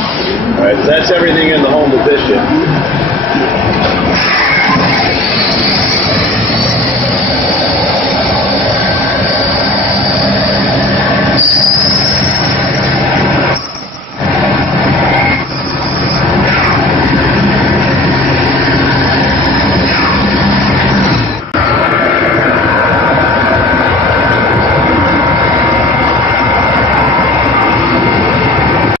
All right, so that's everything in the home edition.